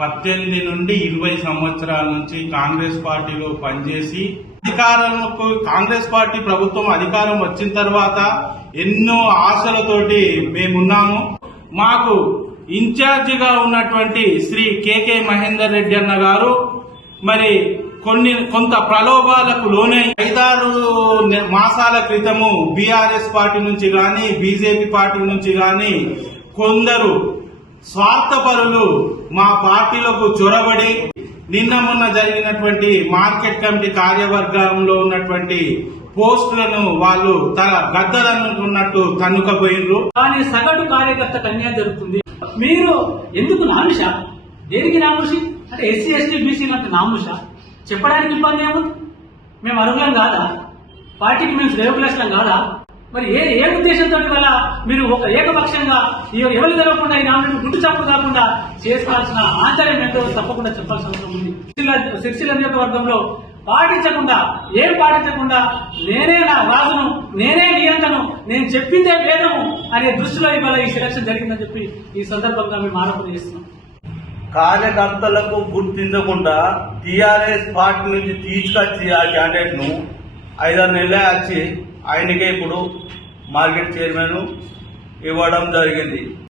పద్దెనిమిది నుండి ఇరవై సంవత్సరాల నుంచి కాంగ్రెస్ పార్టీలో పనిచేసి అధికారంలో కాంగ్రెస్ పార్టీ ప్రభుత్వం అధికారం వచ్చిన తర్వాత ఎన్నో ఆశలతోటి మేమున్నాము. మాకు ఇన్ఛార్జిగా ఉన్నటువంటి శ్రీ కేకే మహేందర్ రెడ్డి అన్న గారు మరి కొన్ని కొంత ప్రలోభాలకు లోనై ఐదారు మాసాల క్రితము బీఆర్ఎస్ పార్టీ నుంచి గాని బీజేపీ పార్టీ నుంచి గాని కొందరు స్వార్థపరులు మా పార్టీలకు చొరబడి నిన్న మొన్న జరిగినటువంటి మార్కెట్ కమిటీ కార్యవర్గంలో ఉన్నటువంటి పోస్టులను వాళ్ళు తన గద్దలనుకున్నట్టు తన్నుకపోయినరు కానీ సగటు కార్యకర్త కన్యా జరుగుతుంది. మీరు ఎందుకు నాముష దేనికి నాముషి అంటే ఎస్సీ ఎస్టీ బీసీ అంటే నాముష చెప్పడానికి ఇబ్బంది ఏముంది? మేము అర్హులం కాదా? పార్టీకి మేము శ్రేయోభిలాషం కాదా? మరి ఏ ఏ ఉద్దేశంతో వల్ల మీరు ఒక ఏకపక్షంగా ఎవరు తెలవకుండా ఈ నామినేట్ గుడ్డు చప్పుడు కాకుండా చేసుకోవాల్సిన ఆచార్యం ఏంటో తప్పకుండా చెప్పాల్సిన అవసరం ఉంది. సిరిసిల్ల- సిరిసిల్ల నియోజకవర్గంలో పాటించకుండా ఏం పాటించకుండా నేనే నా రాజును నేనే నియంత్రను నేను చెప్పిందే వేదము అనే దృష్టిలో ఇవాళ ఈ సెలక్షన్ జరిగిందని చెప్పి ఈ సందర్భంగా మేము ఆరోపణ చేస్తున్నాం. కార్యకర్తలకు గుర్తించకుండా టీఆర్ఎస్ పార్టీ నుంచి తీసుకొచ్చి ఆ క్యాండిడేట్ను ఐదారు నెలలే వచ్చి ఆయనకే ఇప్పుడు మార్కెట్ చైర్మన్ ఇవ్వడం జరిగింది.